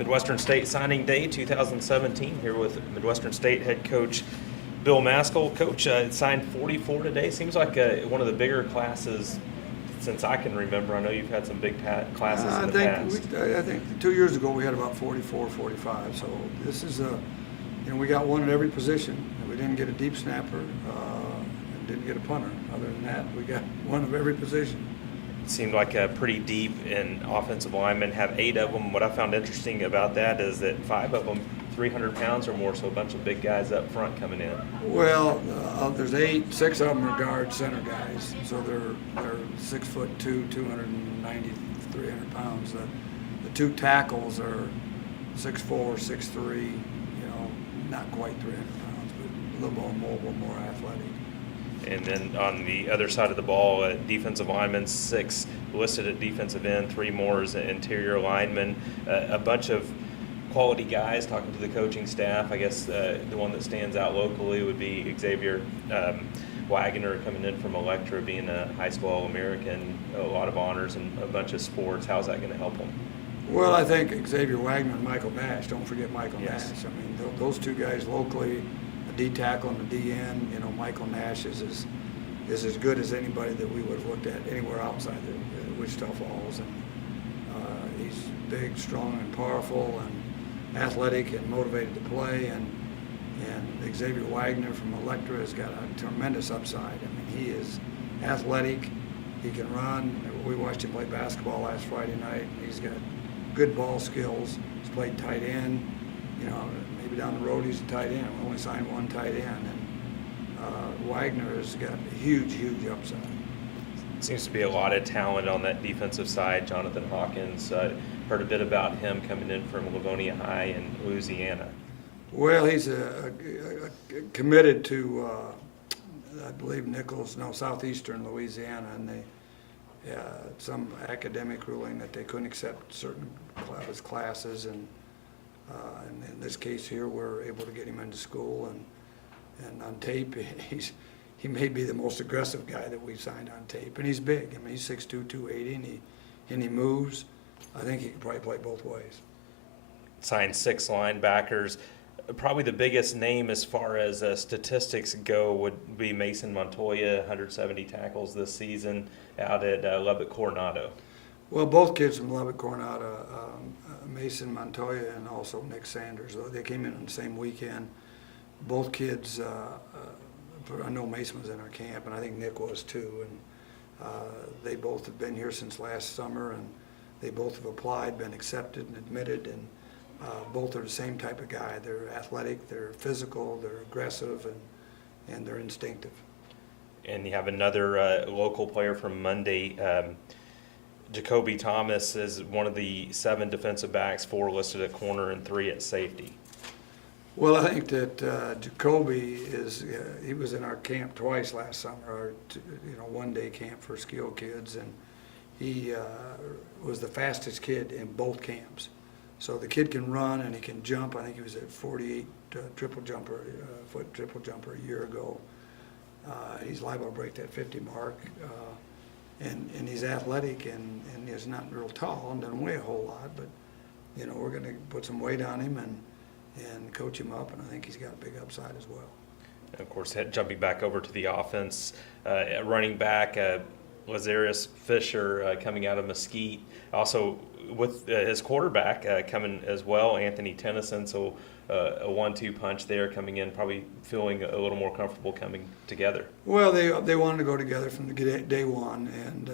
Midwestern State signing day 2017 here with Midwestern State head coach Bill Maskill. Coach, signed 44 today. Seems like one of the bigger classes since I can remember. I know you've had some big classes in the past. I think 2 years ago we had about 44, 45. So this is we got one at every position. We didn't get a deep snapper and didn't get a punter. Other than that, we got one of every position. Seemed like pretty deep in offensive linemen, have 8 of them. What I found interesting about that is that 5 of them 300 pounds or more, so a bunch of big guys up front coming in. Well, there's 8, 6 of them are guard center guys, so they're 6'2", 290, 300 pounds. The 2 tackles are 6'4", 6'3", not quite 300 pounds, but a little more mobile, more athletic. And then on the other side of the ball, defensive linemen, 6 listed at defensive end, 3 more as interior linemen, a bunch of quality guys. Talking to the coaching staff, I guess the one that stands out locally would be Xavier Wagner, coming in from Electra, being a high school All-American, a lot of honors and a bunch of sports. How's that going to help them? Well, I think Xavier Wagner and Michael Nash, don't forget Michael Yes. Nash. I mean, those 2 guys locally, the D tackle and the D end, Michael Nash is as good as anybody that we would have looked at anywhere outside the Wichita Falls. And he's big, strong, and powerful, and athletic, and motivated to play. And Xavier Wagner from Electra has got a tremendous upside. I mean, he is athletic. He can run. We watched him play basketball last Friday night. He's got good ball skills. He's played tight end. Maybe down the road he's a tight end. We only signed 1 tight end. And Wagner has got a huge, huge upside. Seems to be a lot of talent on that defensive side. Jonathan Hawkins, heard a bit about him coming in from Livonia High in Louisiana. Well, he's committed to, I believe, Southeastern Louisiana, and some academic ruling that they couldn't accept certain classes, and in this case here, we're able to get him into school, and on tape, he may be the most aggressive guy that we've signed on tape, and he's big. I mean, he's 6'2", 280, and he moves. I think he can probably play both ways. Signed 6 linebackers. Probably the biggest name as far as statistics go would be Mason Montoya, 170 tackles this season out at Lubbock Coronado. Well, both kids from Lubbock Coronado, Mason Montoya and also Nick Sanders, they came in on the same weekend. Both kids, I know Mason was in our camp, and I think Nick was too. And they both have been here since last summer, and they both have applied, been accepted and admitted, and both are the same type of guy. They're athletic, they're physical, they're aggressive, and they're instinctive. And you have another local player from Monday. Jacoby Thomas is one of the 7 defensive backs, 4 listed at corner and 3 at safety. Well, I think that Jacoby he was in our camp twice last summer, our 1-day camp for skilled kids, and he was the fastest kid in both camps. So the kid can run and he can jump. I think he was at 48 foot triple jumper a year ago. He's liable to break that 50 mark. And he's athletic and he's not real tall and doesn't weigh a whole lot, but we're going to put some weight on him and coach him up, and I think he's got a big upside as well. And of course, jumping back over to the offense, running back Lazarus Fisher coming out of Mesquite, also with his quarterback coming as well, Anthony Tennyson, so a 1-2 punch there coming in, probably feeling a little more comfortable coming together. Well, they wanted to go together from the day one, and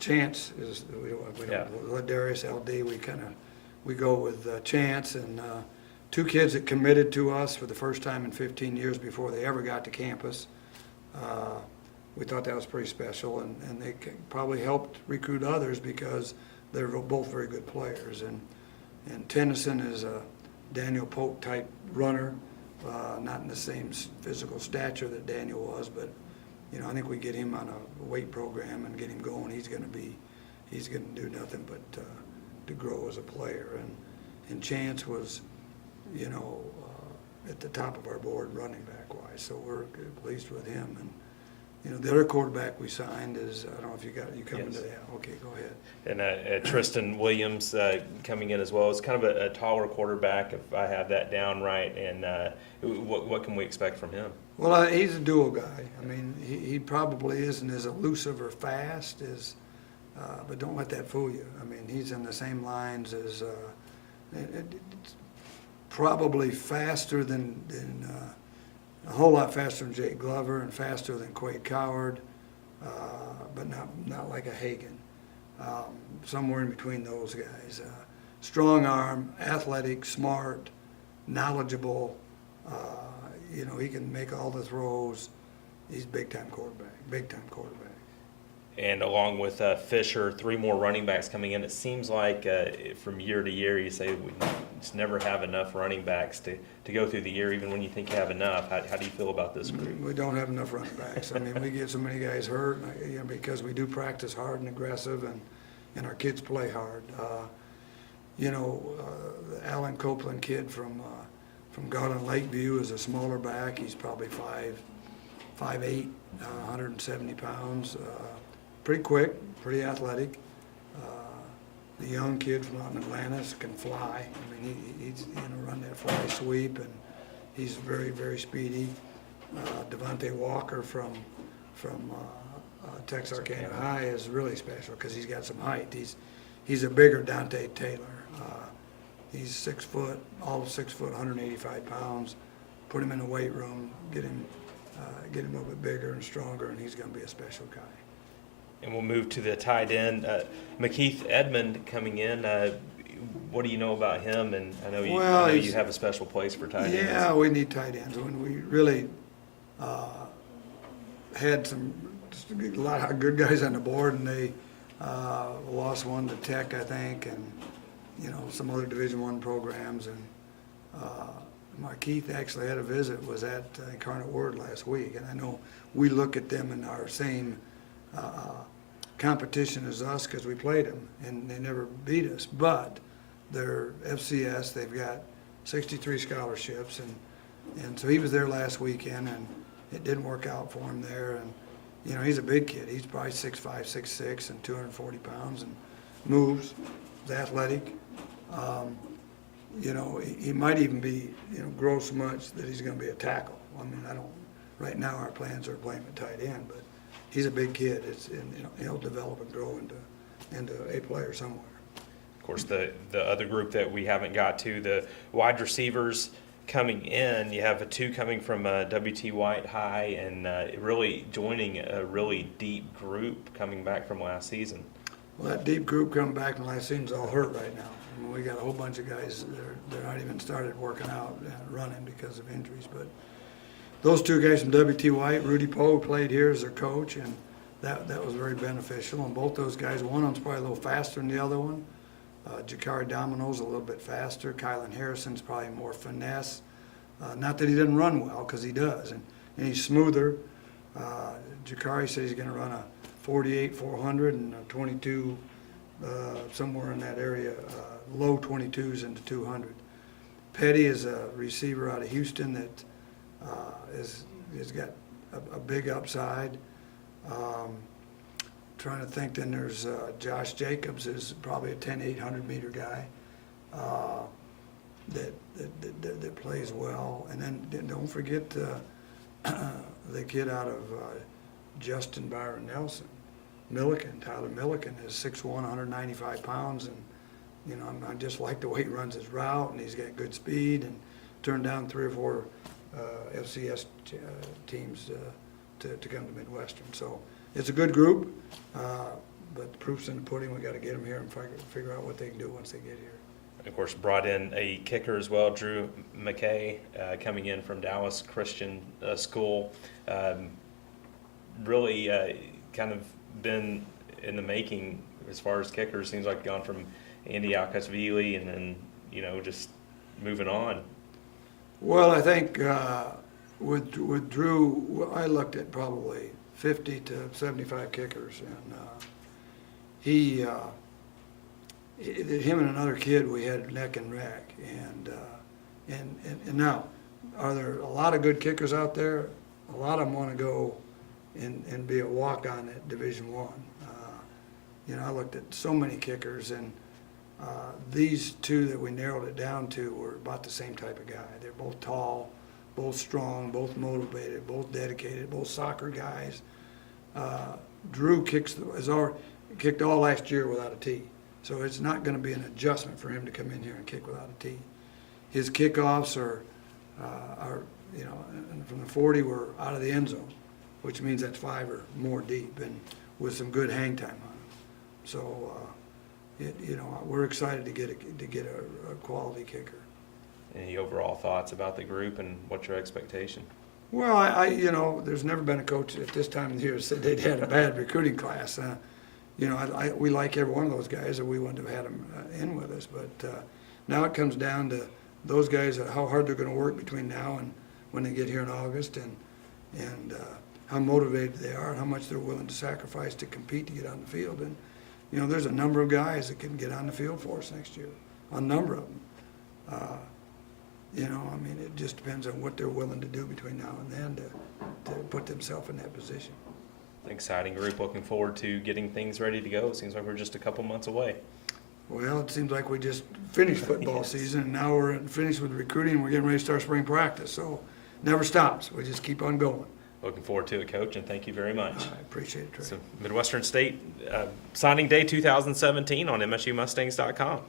Chance is we don't Darius LD. We go with Chance, and 2 kids that committed to us for the first time in 15 years before they ever got to campus. We thought that was pretty special, and they probably helped recruit others because they're both very good players. And Tennyson is a Daniel Polk type runner, not in the same physical stature that Daniel was, but I think we get him on a weight program and get him going. He's going to do nothing but to grow as a player. And Chance was, at the top of our board running back wise, so we're pleased with him. the other quarterback we signed is, I don't know if you coming Yes. to that? Okay, go ahead. And Tristan Williams coming in as well. It's kind of a taller quarterback, if I have that down right. And what can we expect from him? Well, he's a dual guy. I mean, he probably isn't as elusive or fast as, but don't let that fool you. I mean, he's in the same lines as, it's probably faster than a whole lot faster than Jake Glover and faster than Quade Coward, but not like a Hagan. Somewhere in between those guys. Strong arm, athletic, smart, knowledgeable. He can make all the throws. He's big time quarterback. And along with Fisher, 3 more running backs coming in. It seems like from year to year, you say we just never have enough running backs to go through the year, even when you think you have enough. How do you feel about this group? We don't have enough running backs. I mean, we get so many guys hurt because we do practice hard and aggressive, and our kids play hard. The Alan Copeland kid from Garland Lakeview is a smaller back. He's probably 5'8", 170 pounds. Pretty quick, pretty athletic. The young kid from out in Atlanta can fly. I mean, he's run that fly sweep, and he's very, very speedy. Devante Walker from Texarkana High is really special because he's got some height. He's a bigger Dante Taylor. He's 6 foot, all of 6 foot, 185 pounds. Put him in the weight room, get him a little bit bigger and stronger, and he's going to be a special guy. And we'll move to the tight end. McKeith Edmond coming in. What do you know about him? And I know you have a special place for tight ends. Yeah, we need tight ends. When we really had a lot of good guys on the board, and they lost one to Tech, I think, and some other Division I programs. And McKeith actually had a visit, was at Incarnate Word last week, and I know we look at them in our same competition as us because we played them, and they never beat us. But they're FCS. They've got 63 scholarships, and so he was there last weekend, and it didn't work out for him there. And he's a big kid. He's probably 6'5", 6'6", and 240 pounds, and moves. He's athletic. He might even be grow so much that he's going to be a tackle. I mean, right now our plans are playing at tight end, but he's a big kid. He'll develop and grow into a player somewhere. Of course, the other group that we haven't got to, the wide receivers coming in, you have 2 coming from W.T. White High, and really joining a really deep group coming back from last season. Well, that deep group coming back from last season's all hurt right now. I mean, we got a whole bunch of guys, they're not even started working out and running because of injuries. But those 2 guys from W.T. White, Rudy Poe, played here as their coach, and that was very beneficial. And both those guys, one of them's probably a little faster than the other one. Jakari Domino's a little bit faster. Kylan Harrison's probably more finesse. Not that he doesn't run well, because he does, and he's smoother. Jakari says he's going to run a 48 400 and a 22 somewhere in that area, low 22s into 200. Petty is a receiver out of Houston that has got a big upside. Trying to think, then there's Josh Jacobs is probably a 10 800 meter guy that plays well. And then don't forget the kid out of Justin Byron Nelson, Tyler Milliken is 6'1", 195 pounds, and I just like the way he runs his route, and he's got good speed, and turned down 3 or 4 FCS teams to come to Midwestern. So it's a good group, but the proof's in the pudding. We got to get them here and figure out what they can do once they get here. Of course, brought in a kicker as well, Drew McKay, coming in from Dallas Christian School. Really kind of been in the making as far as kickers. Seems like gone from Andy Alcasvili and then, just moving on. Well, I think with Drew, I looked at probably 50 to 75 kickers, and him and another kid, we had neck and neck, and now, are there a lot of good kickers out there? A lot of them want to go and be a walk-on at Division I. You know, I looked at so many kickers, and these two that we narrowed it down to were about the same type of guy. They're both tall, both strong, both motivated, both dedicated, both soccer guys. Drew kicked all last year without a tee, so it's not going to be an adjustment for him to come in here and kick without a tee. His kickoffs are you know, from the 40 were out of the end zone, which means that's 5 or more deep, and with some good hang time on them. So, you know, we're excited to get a quality kicker. Any overall thoughts about the group and what's your expectation? Well, you know, there's never been a coach at this time of the year that said they'd had a bad recruiting class. You know, we like every one of those guys, and we wouldn't have had them in with us. But now it comes down to those guys, how hard they're going to work between now and when they get here in August, and how motivated they are, and how much they're willing to sacrifice to compete to get on the field. And you know, there's a number of guys that can get on the field for us next year, a number of them. You know, I mean, it just depends on what they're willing to do between now and then to put themselves in that position. Exciting group. Looking forward to getting things ready to go. It seems like we're just a couple months away. Well, it seems like we just finished football Yes. season, and now we're finished with recruiting, and we're getting ready to start spring practice. So never stops. We just keep on going. Looking forward to it, Coach, and thank you very much. I appreciate it, Trey. So Midwestern State signing day 2017 on MSUMustangs.com.